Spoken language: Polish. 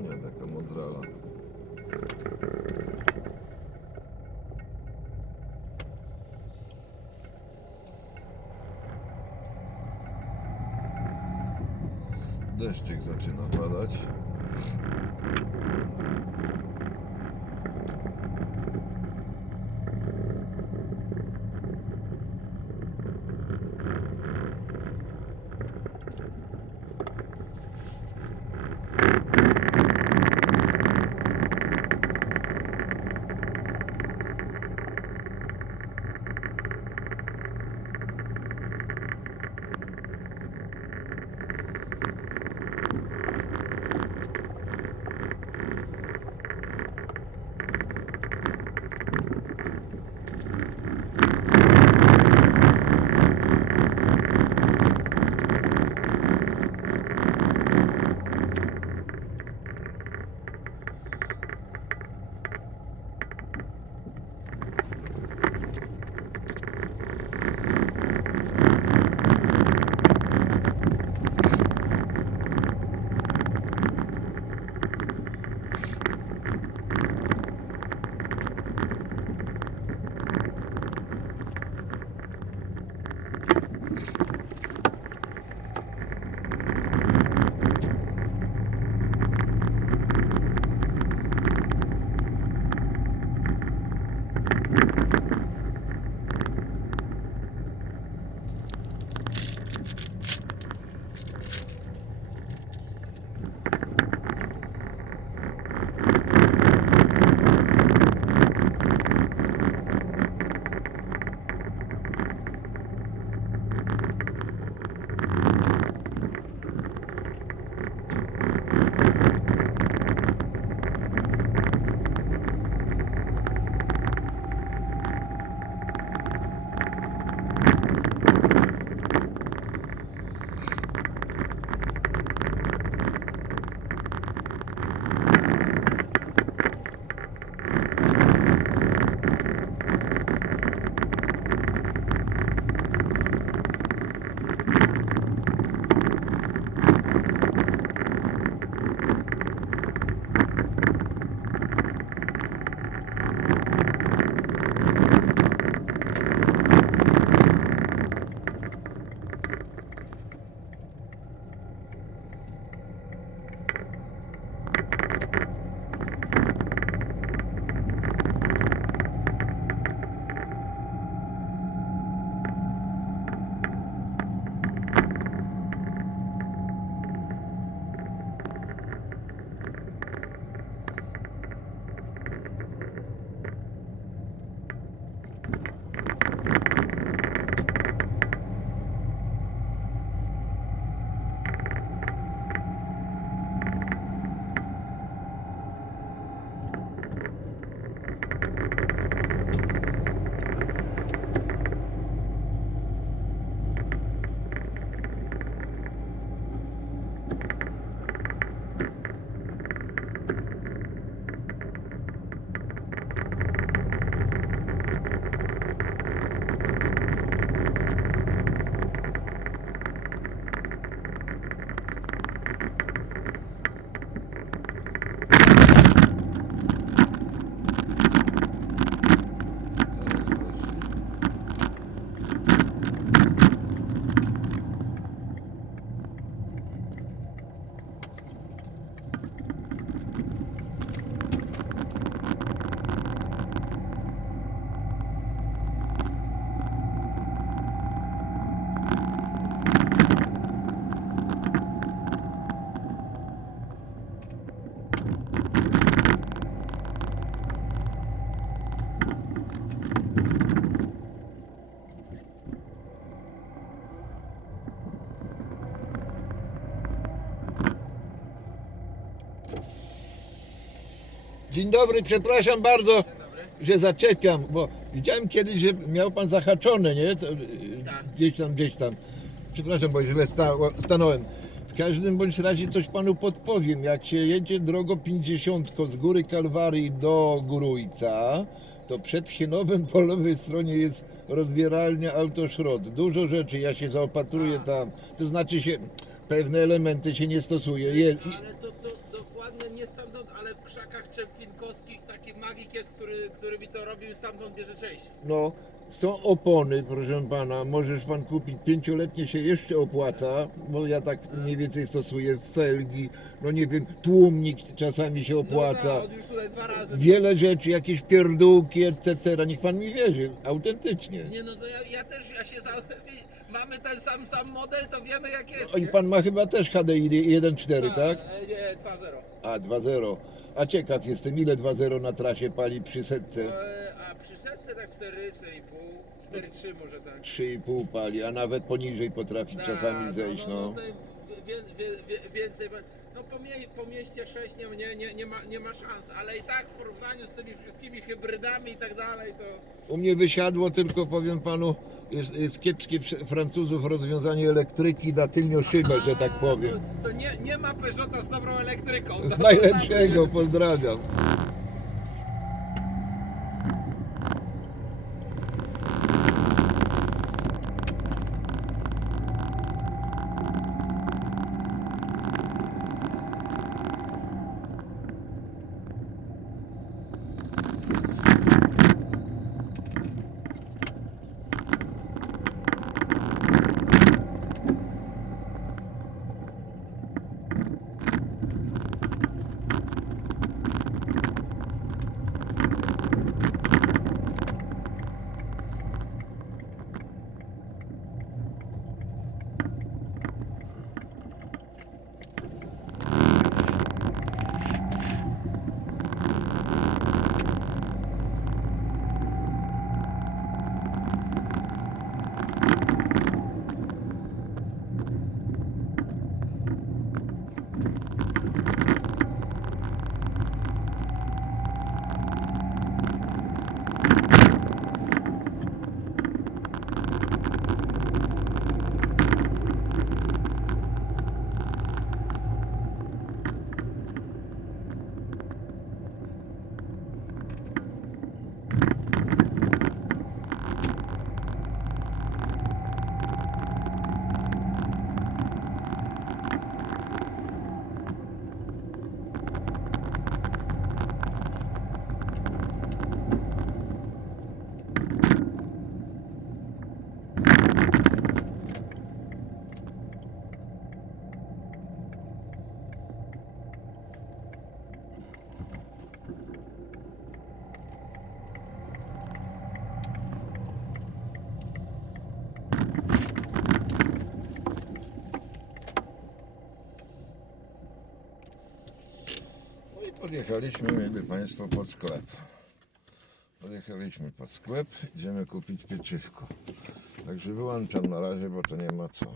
Torunia, taka modrala. Deszczyk zaczyna padać. Dzień dobry, przepraszam bardzo, że zaczepiam, bo widziałem kiedyś, że miał pan zahaczone, nie? To, y, Gdzieś tam, gdzieś tam. Przepraszam, bo źle sta, stanąłem. W każdym bądź razie coś panu podpowiem. Jak się jedzie drogą 50 z góry Kalwarii do Górujca, to przed Chienowem po lewej stronie jest rozbieralnia autoszrot. Dużo rzeczy, ja się zaopatruję tam. To znaczy się, pewne elementy się nie stosuje. Je, Ale to, to dokładnie nie stamtąd, ale w krzakach czempinkowskich taki magik jest, który, który mi to robił stamtąd bierze część. No, są opony, proszę pana. Możesz pan kupić pięcioletnie się jeszcze opłaca, bo ja tak mniej więcej stosuję felgi, no nie wiem, tłumnik czasami się opłaca. Dobra, już tutaj dwa razy. Wiele rzeczy, jakieś pierdółki, etc. Niech pan mi wierzy, autentycznie. Nie no to ja, ja też, ja się za... Mamy ten sam sam model, to wiemy jak jest. O, I nie? pan ma chyba też HDI 1.4, tak? E, Nie, 2-0. A, 2.0. A ciekaw jestem, ile 2.0 na trasie pali przy setce? E, A przy setce tak 4, 4,5, 4,3 może tak. 3,5 pali, a nawet poniżej potrafi Tak, czasami zejść, no. tutaj wie, wie, wie, więcej, no po, mie, po mieście 6 nie, nie, nie, nie, ma, nie ma szans, ale i tak w porównaniu z tymi wszystkimi hybrydami i tak dalej, to U mnie wysiadło tylko, powiem panu, jest, jest kiepskie Francuzów rozwiązanie elektryki na tylnią szybę, że tak powiem. To, to nie, nie ma Peugeota z dobrą elektryką. To, Z najlepszego, pozdrawiam. Podjechaliśmy, mieli Państwo, pod sklep. Podjechaliśmy pod sklep, idziemy kupić pieczywko. Także wyłączam na razie, bo to nie ma co.